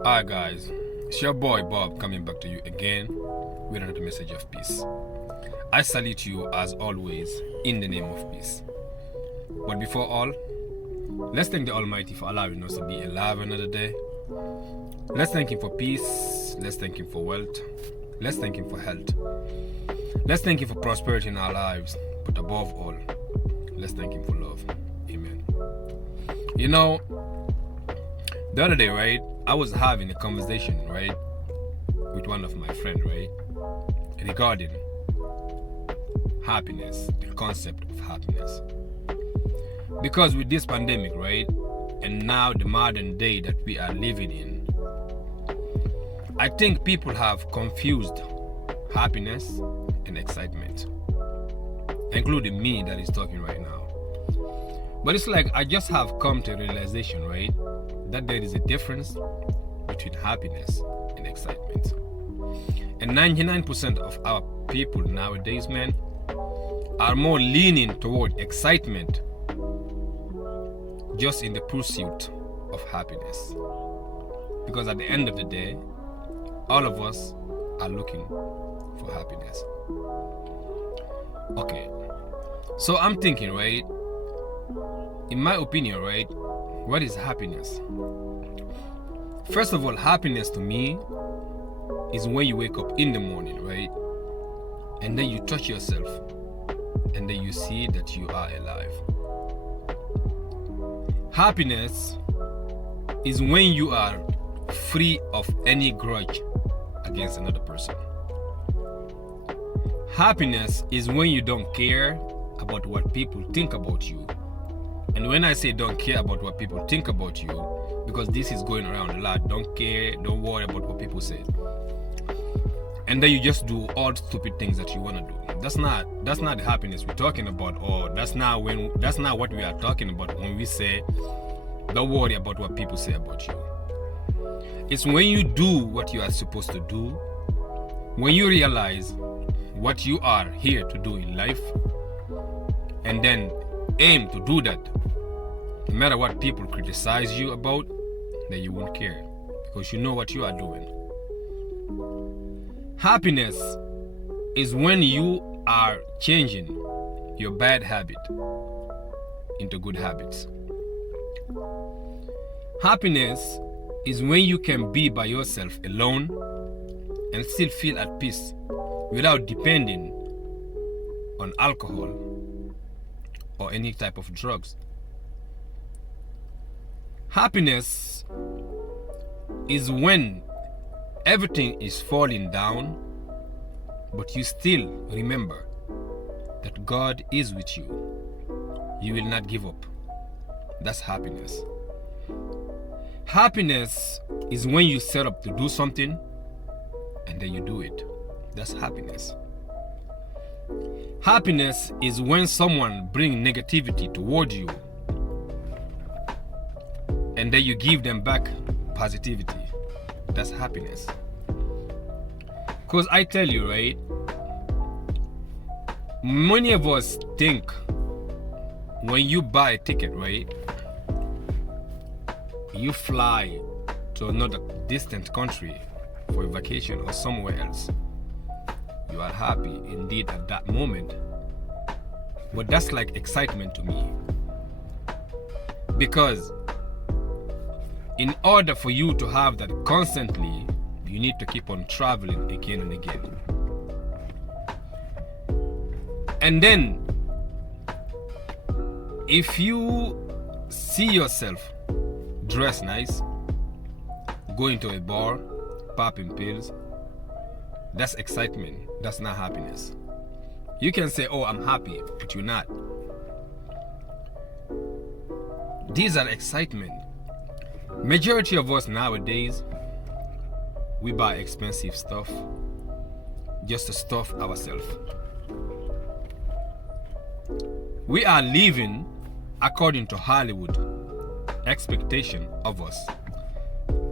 Hi guys, it's your boy Bob coming back to you again with another message of peace. I salute you as always in the name of peace. But before all, let's thank the Almighty for allowing us to be alive another day. Let's thank Him for peace. Let's thank Him for wealth. Let's thank Him for health. Let's thank Him for prosperity in our lives. But above all, let's thank Him for love. Amen. You know, the other day, right, I was having a conversation, right, with one of my friends, right, regarding happiness, the concept of happiness. Because with this pandemic, right, and now the modern day that we are living in, I think people have confused happiness and excitement, including me that is talking right now. But it's like I just have come to a realization, right, that there is a difference between happiness and excitement. And 99% of our people nowadays, man, are more leaning toward excitement just in the pursuit of happiness. Because at the end of the day, all of us are looking for happiness. Okay, so I'm thinking, right, in my opinion, right, what is happiness? First of all, happiness to me is when you wake up in the morning, right? And then you touch yourself and then you see that you are alive. Happiness is when you are free of any grudge against another person. Happiness is when you don't care about what people think about you. And when I say don't care about what people think about you, because this is going around a lot, don't care, don't worry about what people say. And then you just do all stupid things that you want to do. That's not the happiness we're talking about, or that's not what we are talking about when we say don't worry about what people say about you. It's when you do what you are supposed to do, when you realize what you are here to do in life, and then aim to do that. No matter what people criticize you about, then you won't care because you know what you are doing. Happiness is when you are changing your bad habit into good habits. Happiness is when you can be by yourself alone and still feel at peace without depending on alcohol or any type of drugs. Happiness is when everything is falling down, but you still remember that God is with you. You will not give up. That's happiness. Happiness is when you set up to do something and then you do it. That's happiness. Happiness is when someone brings negativity toward you and then you give them back positivity. That's happiness. Because I tell you, right, many of us think when you buy a ticket, right, you fly to another distant country for a vacation or somewhere else, you are happy indeed at that moment. But that's like excitement to me. Because in order for you to have that constantly, you need to keep on traveling again and again. And then, if you see yourself dressed nice, going to a bar, popping pills, that's excitement. That's not happiness. You can say, oh, I'm happy, but you're not. These are excitement. Majority of us nowadays, we buy expensive stuff just to stuff ourselves. We are living according to Hollywood expectation of us.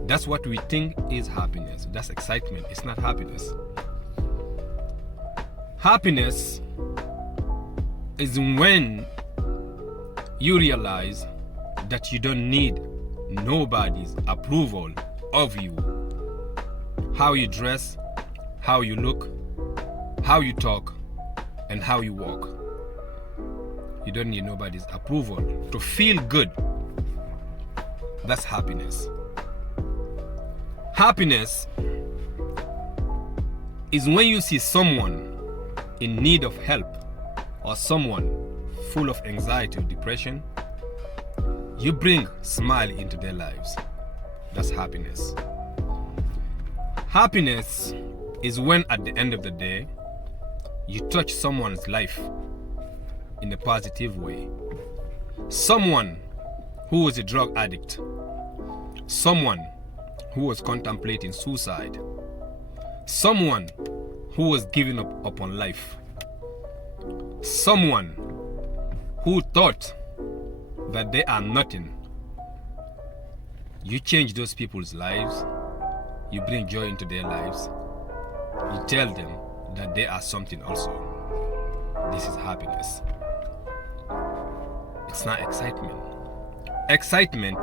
That's what we think is happiness. That's excitement. It's not happiness. Happiness is when you realize that you don't need nobody's approval of you. How you dress, how you look, how you talk, and how you walk. You don't need nobody's approval to feel good. That's happiness. Happiness is when you see someone in need of help or someone full of anxiety or depression, you bring smile into their lives. That's happiness. Happiness is when at the end of the day, you touch someone's life in a positive way. Someone who was a drug addict, someone who was contemplating suicide, someone who was giving up on life, someone who thought that they are nothing. You change those people's lives, you bring joy into their lives, you tell them that they are something also. This is happiness. It's not excitement. Excitement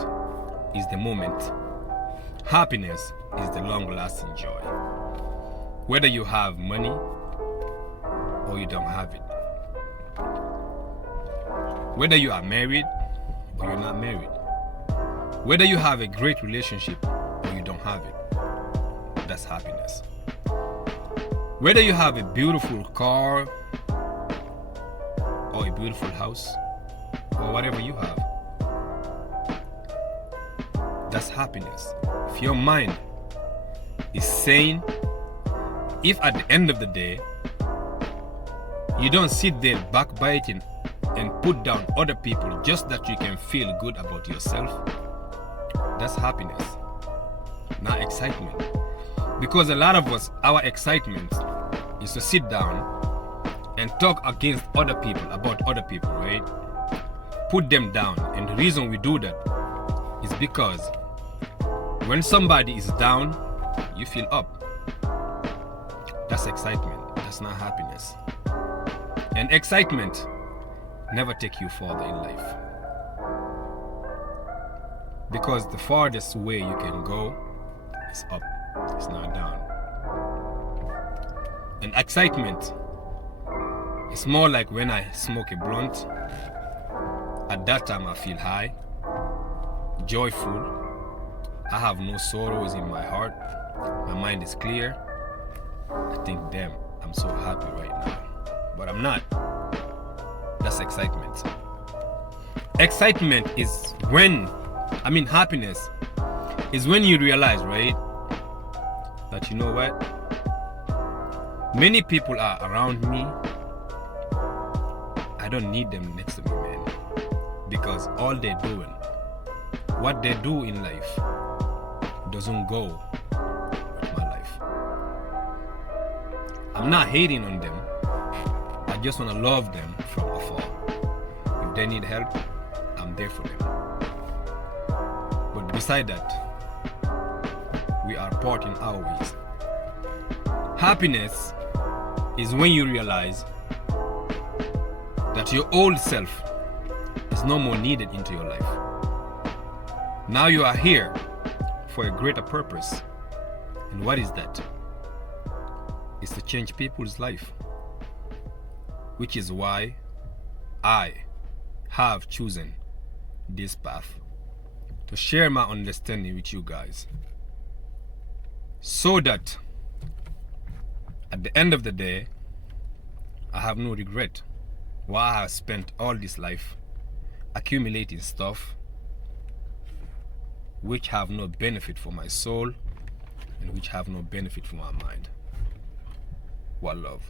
is the moment. Happiness is the long-lasting joy. Whether you have money or you don't have it. Whether you are married or you're not married. Whether you have a great relationship or you don't have it. That's happiness. Whether you have a beautiful car or a beautiful house or whatever you have, that's happiness. If your mind is sane, if at the end of the day you don't sit there backbiting and put down other people just that you can feel good about yourself, that's happiness, not excitement. Because a lot of us, our excitement is to sit down and talk against other people, about other people, right? Put them down. And the reason we do that is because when somebody is down, you feel up. That's excitement. That's not happiness. And excitement never take you further in life. Because the farthest way you can go is up. It's not down. And excitement is more like when I smoke a blunt. At that time I feel high, joyful. I have no sorrows in my heart. My mind is clear. I think, damn, I'm so happy right now. But I'm not. That's excitement. Excitement is happiness is when you realize, right, that you know what? Many people are around me. I don't need them next to me, man. Because all they're doing, what they do in life, doesn't go with my life. I'm not hating on them. I just want to love them from afar. If they need help, I'm there for them. But beside that, we are apart in our ways. Happiness is when you realize that your old self is no more needed into your life. Now you are here for a greater purpose. And what is that? It's to change people's life. Which is why I have chosen this path, to share my understanding with you guys, so that at the end of the day I have no regret why I have spent all this life accumulating stuff which have no benefit for my soul and which have no benefit for my mind. One love.